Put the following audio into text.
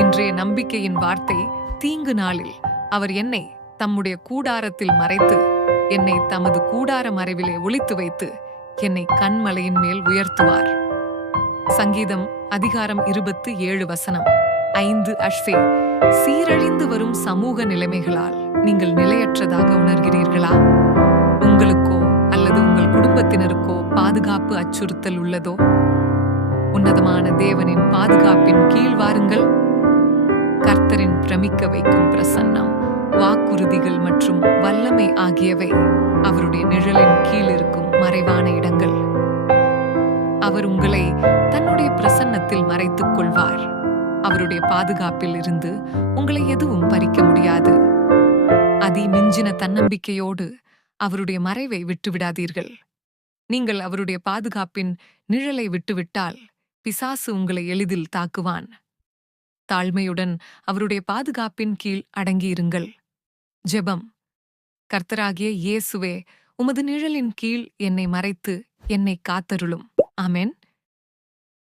இன்றைய நம்பிக்கையின் வார்த்தை, தீங்கு நாளில் அவர் என்னை தம்முடைய கூடாரத்தில் மறைத்து, என்னை தமது கூடார மறைவிலே ஒளித்து வைத்து, என்னை கண்மலையின் மேல் உயர்த்துவார். சங்கீதம் அதிகாரம் 27 5 அஷ்வே. சீரழிந்து வரும் சமூக நிலைமைகளால் நீங்கள் நிலையற்றதாக உணர்கிறீர்களா? உங்களுக்கோ அல்லது உங்கள் குடும்பத்தினருக்கோ பாதுகாப்பு அச்சுறுத்தல் உள்ளதோ? உன்னதமான தேவனின் பாதுகாப்பின் கீழ் வாருங்கள். கர்த்தரின் பிரமிக்க வைக்கும் பிரசன்னம், வாக்குறுதிகள் மற்றும் வல்லமை ஆகியவை அவருடைய நிழலின் கீழ் இருக்கும் மறைவான இடங்கள். அவர் உங்களை தன்னுடைய பிரசன்னத்தில் மறைத்துக் கொள்வார். அவருடைய பாதுகாப்பில் இருந்து உங்களை எதுவும் பறிக்க முடியாது. மிஞ்சின தன்னம்பிக்கையோடு அவருடைய மறைவை விட்டுவிடாதீர்கள். நீங்கள் அவருடைய பாதுகாப்பின் நிழலை விட்டுவிட்டால் பிசாசு உங்களை எளிதில் தாக்குவான். தாழ்மையுடன் அவருடைய பாதுகாப்பின் கீழ் அடங்கியிருங்கள். ஜெபம். கர்த்தராகிய இயேசுவே, உமது நிழலின் கீழ் என்னை மறைத்து என்னை காத்தருளும். ஆமென்.